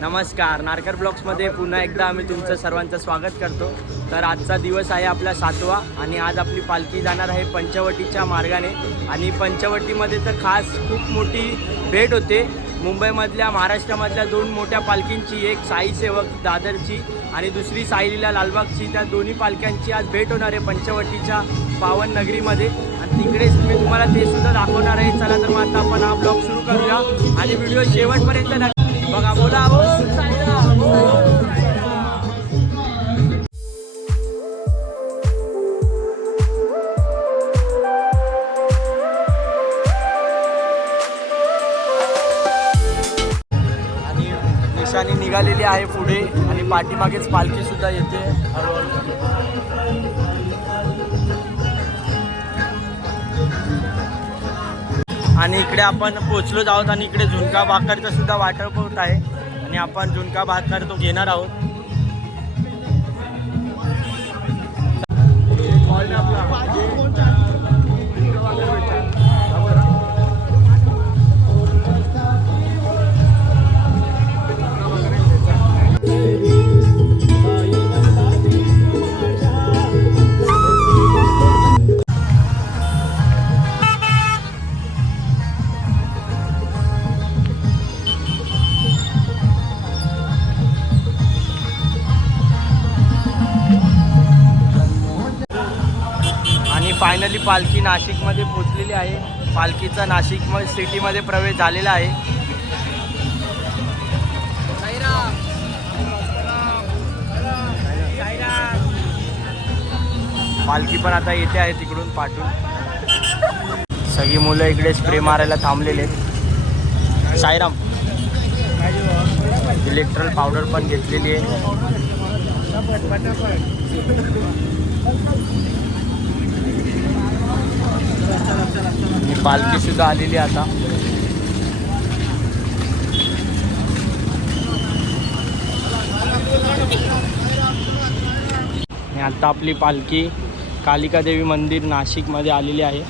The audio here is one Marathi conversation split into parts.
नमस्कार. नारकर ब्लॉक्समध्ये पुन्हा एकदा आम्ही तुमचं सर्वांचं स्वागत करतो. तर आजचा दिवस आहे आपला सातवा आणि आज आपली पालखी जाणार आहे पंचवटीच्या मार्गाने. आणि पंचवटीमध्ये तर खास खूप मोठी भेट होते. मुंबईमधल्या महाराष्ट्रामधल्या दोन मोठ्या पालखींची एक साई सेवक दादरची आणि दुसरी साईलीला लालबागची. त्या दोन्ही पालख्यांची आज भेट होणार आहे पंचवटीच्या पावन नगरीमध्ये. आणि तिकडेच मी तुम्हाला ते सुद्धा दाखवणार आहे. चला तर मग आता आपण हा ब्लॉग सुरू करूया आणि व्हिडिओ शेवटपर्यंत बघा बोला आणि निघालेली आहे पुढे आणि पाठीमागेच पालखी सुद्धा येते. हळूहळू आणि इकडे आपण पोचलो आहोत आणि इकडे झुणका भाकरचं सुद्धा वाटप होत आहे. आणि आपण झुणका भाकर तो घेणार आहोत. पालखी नाशिकमध्ये पोचलेली आहे. पालखीचा नाशिक म- सिटीमध्ये प्रवेश झालेला आहे. पालखी पण आता येते आहे तिकडून पाठून. सगळी मुलं इकडे स्प्रे मारायला थांबलेले आहेत. साईराम. इलेक्ट्रल पावडर पण घेतलेली आहे. पालखी सुद्धा आलेली आता. आता आपली पालखी कालिका देवी मंदिर नाशिकमध्ये आलेली आहे.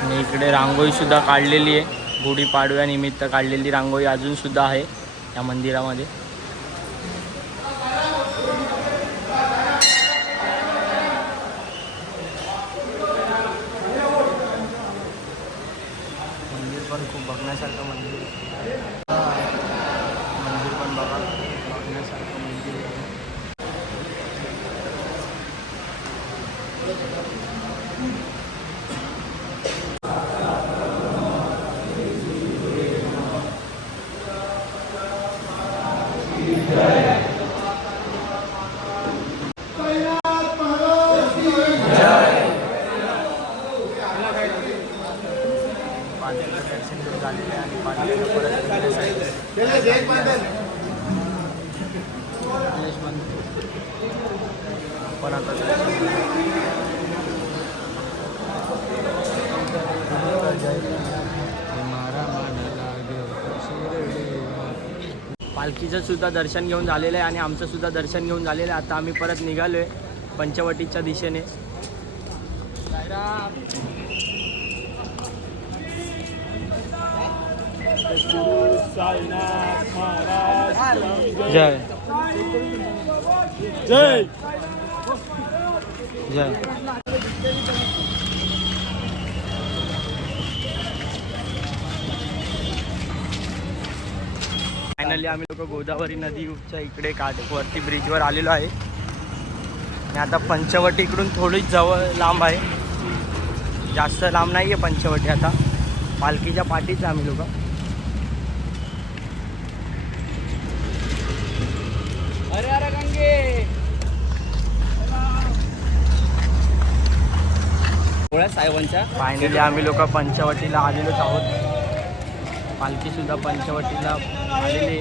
आणि इकडे रांगोळीसुद्धा काढलेली आहे. गुढीपाडव्यानिमित्त काढलेली रांगोळी अजून सुद्धा आहे या मंदिरामध्ये. पालखीचं सुद्धा दर्शन घेऊन झालेलं आहे आणि आमचं सुद्धा दर्शन घेऊन झालेलं आहे. आता आम्ही परत निघालो आहे पंचवटीच्या दिशेने. जय. जय. जय. फायनली आम्ही लोक गोदावरी नदीच्या इकडे काठवरती ब्रिजवर आलेलो आहे. आणि आता पंचवटी इकडून थोडीच जवळ लांब आहे. जास्त लांब नाही आहे पंचवटी आता. पालखीच्या पाठीच आम्ही लोक. अरे अरे गंगे! साहेबांच्या. फायनली आम्ही लोक पंचवटीला आलेलोच आहोत. पालखीसुद्धा पंचवटीला आलेली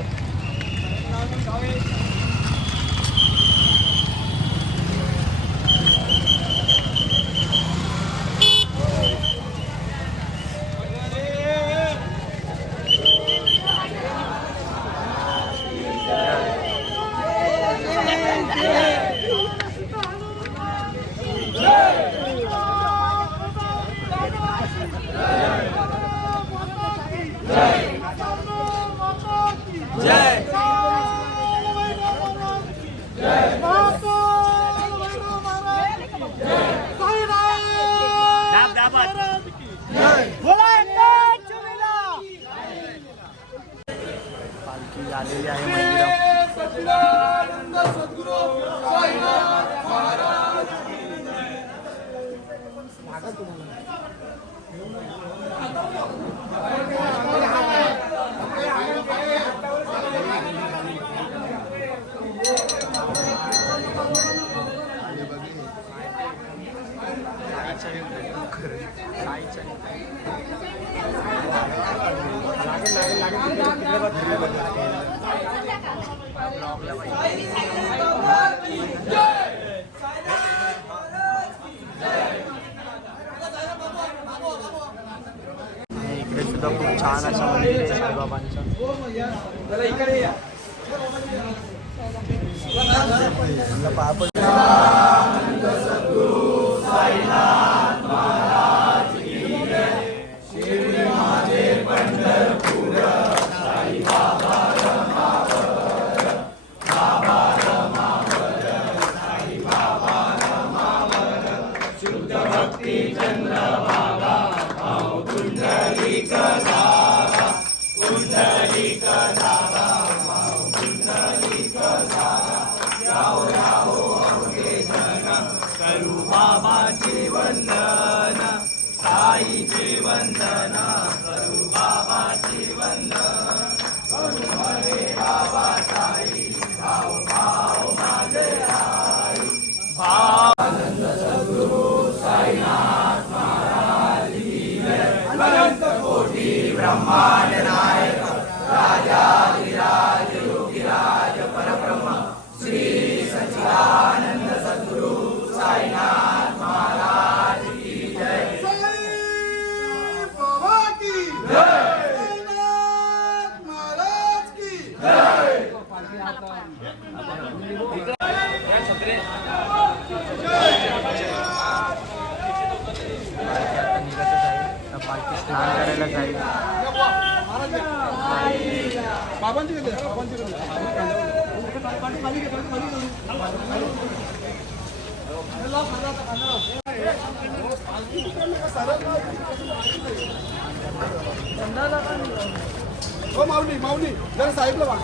हो माऊली माऊली. जरा साहेबला बघ.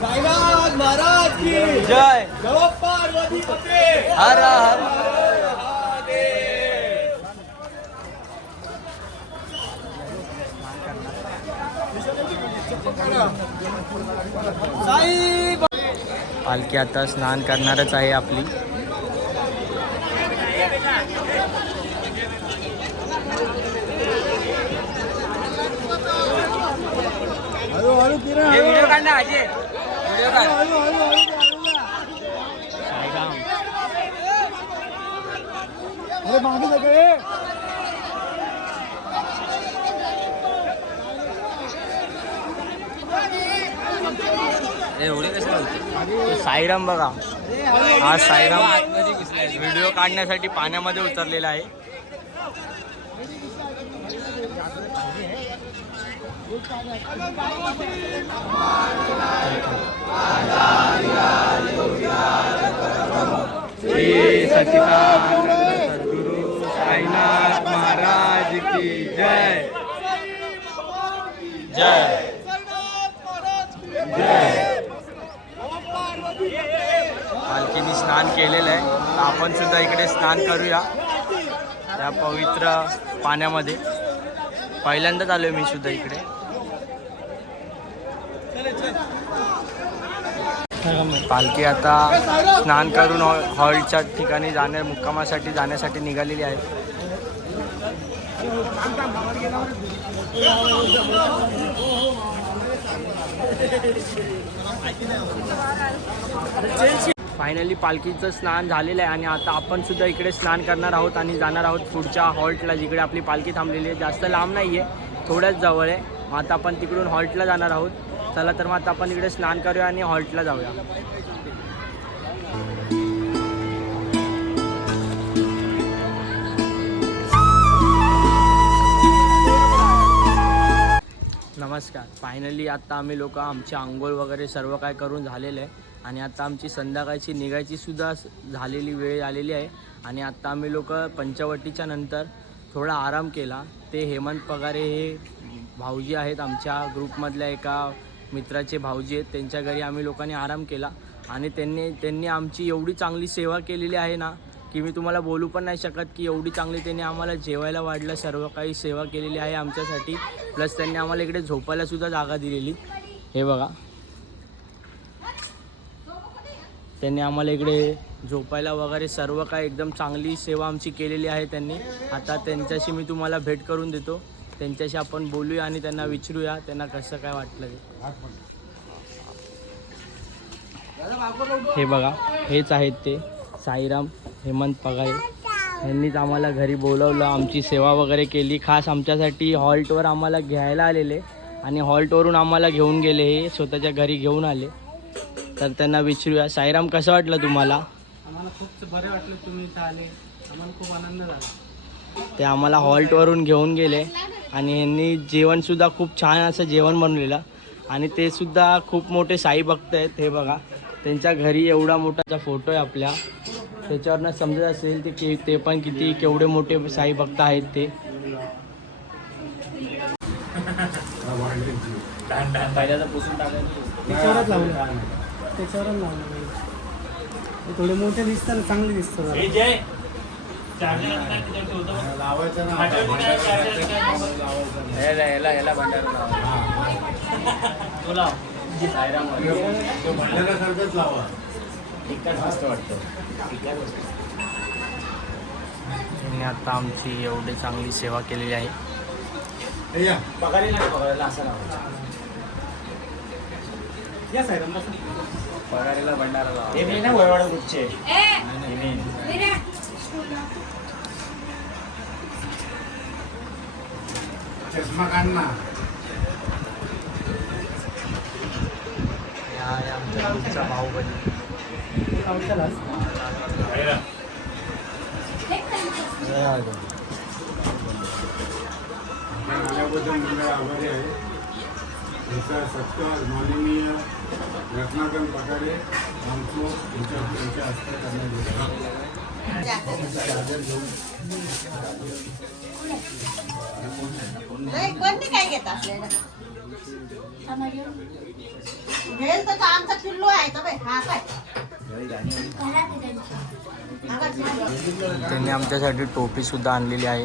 साहेबला साहेब महाराज की जय. हो, पार्वती हरा हरा. पालखी आता स्नान करणारच आहे आपली. व्हिडिओ काढ ना व्हिडिओ काढ साईराम बघा. हा साईराम व्हिडिओ काढण्यासाठी पाण्यामध्ये उतरलेला आहे. सचिता आपण सुद्धा इकडे स्नान करूया या पवित्र पाण्यामध्ये. पहिल्यांदाच आलो मी सुद्धा इकडे. पालखी आता स्नान करून हॉलच्या ठिकाणी जाण्या मुक्कामासाठी जाण्यासाठी निघालेली आहे. फायनली पालखीचं स्नान झालेलं आहे आणि आता आपण सुद्धा इकडे स्नान करणार आहोत आणि जाणार आहोत पुढच्या हॉल्टला जिकडे आपली पालखी थांबलेली आहे. जास्त लांब नाही आहे थोड्याच जवळ आहे. मग आता आपण तिकडून हॉल्टला जाणार आहोत. चला तर मग आता आपण इकडे स्नान करूया आणि हॉल्टला जाऊया. नमस्कार. फायनली आता आम्ही लोक आमची आंघोळ वगैरे सर्व काय करून झालेलं आहे. आणि आता आमची संध्याकाळची निघायची सुद्धा झालेली वेळ आलेली आहे. आणि आता आम्ही लोक पंचवटीच्या नंतर थोडा आराम केला. ते हेमंत पगारे हे भाऊजी आहेत आमच्या ग्रुपमधल्या एका मित्राचे भाऊजी आहेत. त्यांच्या घरी आम्ही लोकांनी आराम केला. आणि त्यांनी त्यांनी आमची एवढी चांगली सेवा केलेली आहे ना की मी तुम्हाला बोलू पण नाही शकत की एवढी चांगली त्यांनी आम्हाला जेवायला वाढलं सर्व काही सेवा केलेली आहे आमच्यासाठी. प्लस त्यांनी आम्हाला इकडे झोपायलासुद्धा जागा दिलेली. हे बघा. त्यांनी आम्हाला इकडे झोपायला वगैरे सर्व काय एकदम चांगली सेवा आमची केलेली आहे त्यांनी. आता त्यांच्याशी मी तुम्हाला भेट करून देतो. त्यांच्याशी आपण बोलूया आणि त्यांना विचारूया त्यांना कसं काय वाटलं ते. हे बघा हेच आहेत ते. साईराम हेमंत पगारे. यांनीच आम्हाला घरी बोलवलं आमची सेवा वगैरे केली. खास आमच्यासाठी हॉल्टवर आम्हाला घ्यायला आलेले आणि हॉल्टवरून आम्हाला घेऊन गेले हे स्वतःच्या घरी घेऊन आले. तर त्यांना विचारूया. साईराम कसं वाटलं तुम्हाला? आम्हाला खूप बरे वाटले तुम्ही इथं आले. आम्हाला खूप आनंद झाला. ते आम्हाला हॉल्टवरून घेऊन गेले आणि यांनी जेवणसुद्धा खूप छान असं जेवण बनवलेलं. आणि ते सुद्धा खूप मोठे साई भक्त आहेत हे बघा. त्यांच्या घरी एवढा मोठाचा फोटो आहे आपल्या. त्याच्यावरनं समजत असेल ते की ते पण किती केवढे मोठे साई भक्त आहेत ते. पहिल्यांदा पुसून टाकायचं त्याच्यावरच लावलं थोडे मोठे दिसतात चांगले दिसतात भंडारा तुला एकाच मस्त वाटतं. त्यांनी आता आमची एवढी चांगली सेवा केलेली आहे. असं लावायचं. या साईडला बसा. पगारीला भंडारा लावा हे मी ना वयवाडा गुच्छे चष्मा काढ ना. आमच्या बाहुबली लावशालच. याचा सत्कार माननीय रत्नाकरन पठारे आमचो यांच्या त्यांच्या हस्ते करण्यात येतो नाही कोणती काय घेत आपल्याला घेल तर तो आमचा पिल्लू आहे तो बाई हा काय? काय पिल्लू? त्यांनी आमच्यासाठी टोपी सुद्धा आणलेली आहे.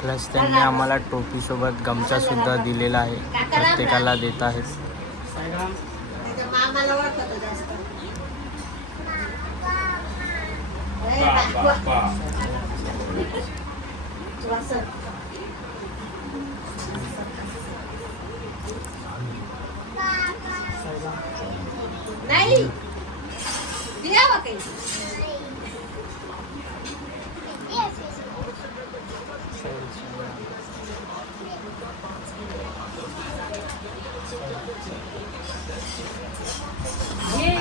प्लस त्यांनी आम्हाला टोपीसोबत गमछा सुद्धा दिलेला आहे. प्रत्येकाला देत आहेत. नाही त्याच्या मामाला ओळखतो जास्त ए, बाबा. तू असं. नाही द्यावा काही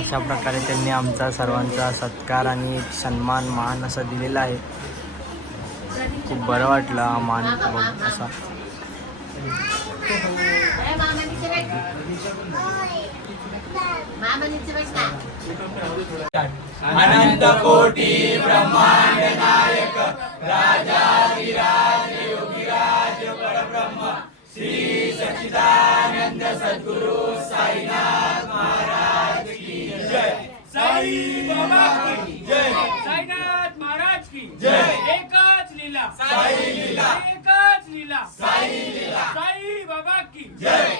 अशा प्रकारे त्यांनी आमचा सर्वांचा सत्कार आणि सन्मान मान असा दिलेला आहे खूप बरं वाटलं हा मान बघून असा ए, मामाने ते बाई. मामानीचे बघ ना श्री सच्चिदानंद सद्गुरु साईनाथ महाराज की जय। एकच लीला। साई लीला। एकच लीला। साई लीला। साई बाबा की जय।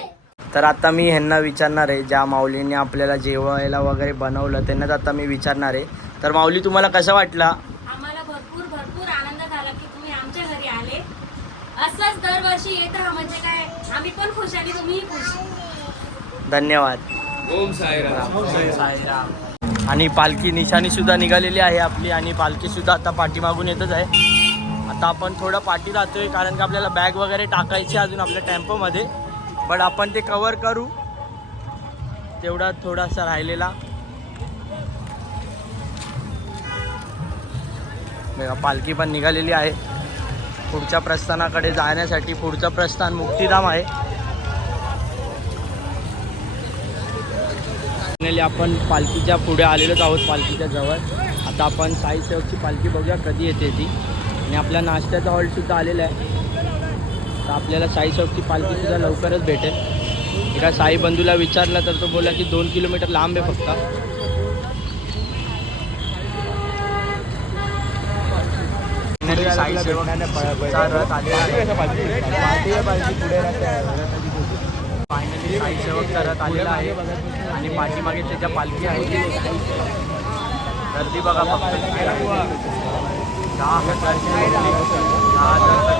तर आता मी ह्यांना विचारणार आहे ज्या माऊलींनी आपल्याला जेवायला वगैरे बनवलं त्यांनाच आता मी विचारणार आहे. तर माऊली तुम्हाला कसं वाटलं? आम्हाला भरपूर भरपूर आनंद झाला की तुम्ही आमच्या घरी आले. असंच दरवर्षी येत राहा म्हणजे काय? आम्ही पण खुश आणि तुम्हीही खुश. धन्यवाद. ओम साईराम. आणि पालखी निशाणी सुद्धा निघालेली आहे आपली आणि पालखी सुद्धा आता पाठीमागून येतच आहे. आता आपण थोडं पाठी राहतोय कारण की आपल्याला बॅग वगैरे टाकायची आहे अजून आपल्या टेम्पोमध्ये. पण आपण ते कवर करू. तेवढा थोडासा राहिलेला. पालखी पण निघालेली आहे. पुढच्या प्रस्थानाकडे जाण्यासाठी पुढचं प्रस्थान मुक्तीधाम आहे. फायनली आपण पालखीच्या पुढे आलेलोच आहोत पालखीच्या जवळ. आता आपण साई सेवकची पालखी बघूया कधी येते ती. आणि आपला नाश्त्याचा हॉल्टसुद्धा आलेला आहे. तर आपल्याला साई सेवकची पालखीसुद्धा लवकरच भेटेल. एका साई बंधूला विचारलं तर तो बोला की दोन किलोमीटर लांब आहे फक्त. फायनली साई सेवकचा रथ आलेला आहे. आणि पाठीमागे त्याच्या पालखी आहे गर्दी बघा फक्त दहा हजारची दहा हजार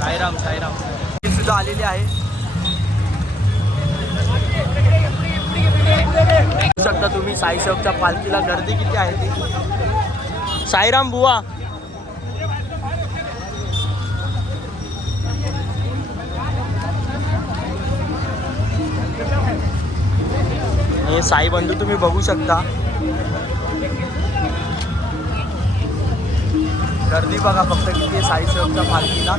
साईराम साईराम. ही सुद्धा आलेली आहे. शकता तुम्ही साई पालखीला गर्दी किती आहे ती. साईराम बुवा. हे साई बंधू तुम्ही बघू शकता. गर्दी बघा फक्त किती साई सेवकच्या पालखीला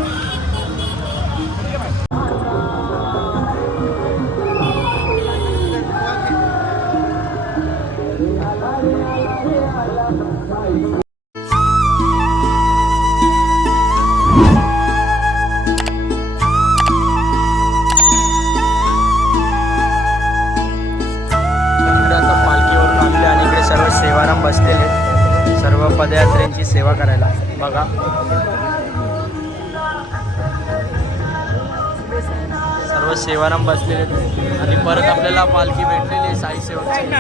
सेवाराम बसलेले आहेत. आणि परत आपल्याला पालखी भेटलेली आहे साई सेवकची.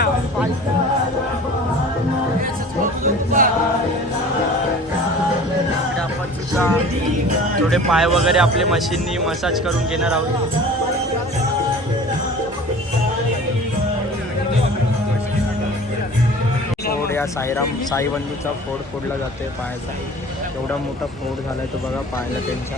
आपण सुद्धा थोडे पाय वगैरे आपले मशीननी मसाज करून घेणार आहोत. फोड या साईराम साई बंधूचा फोड फोडला जातोय पायाचा. एवढा मोठा फोड झालाय तो बघा पायाला त्यांचा.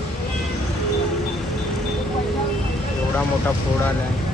एवढा मोठा फोड आला आहे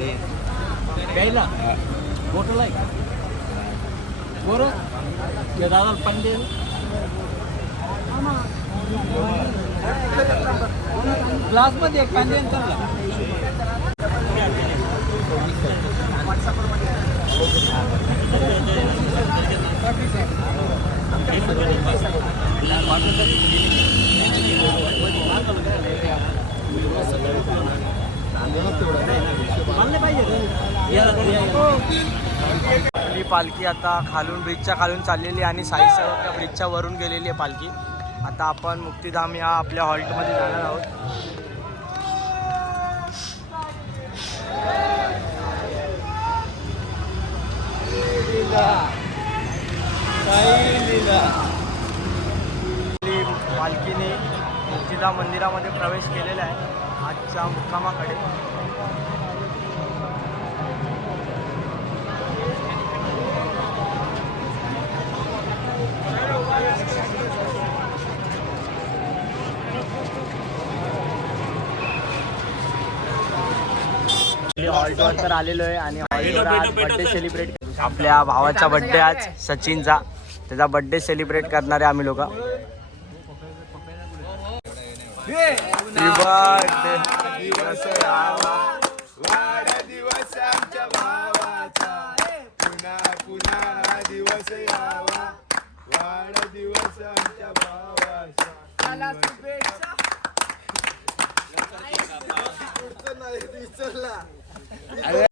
आणि प्यायला? बोटल आहे बरं? ते दादा पांडे ग्लासमध्ये एक पांडे चालला Thank you. आपली पालखी आता खालून ब्रिजच्या खालून चाललेली आहे आणि साईसह त्या ब्रिजच्या वरून गेलेली आहे पालखी. आता आपण मुक्तीधाम या आपल्या हॉल्टमध्ये जाणार आहोत. पालखीने मुक्तीधाम मंदिरामध्ये प्रवेश केलेला आहे. आजच्या मुक्कामाकडे. तर आलेलो आहे आणि आज बर्थडे सेलिब्रेट आपल्या भावाचा बर्थडे आज सचिनचा. त्याचा बर्थडे सेलिब्रेट करणारे आम्ही लोक. दिवस यावा वाढदिवस आमच्या भावाचा. पुन्हा पुन्हा हा दिवस यावा. वाढदिवस आमच्या भावाचा. अरे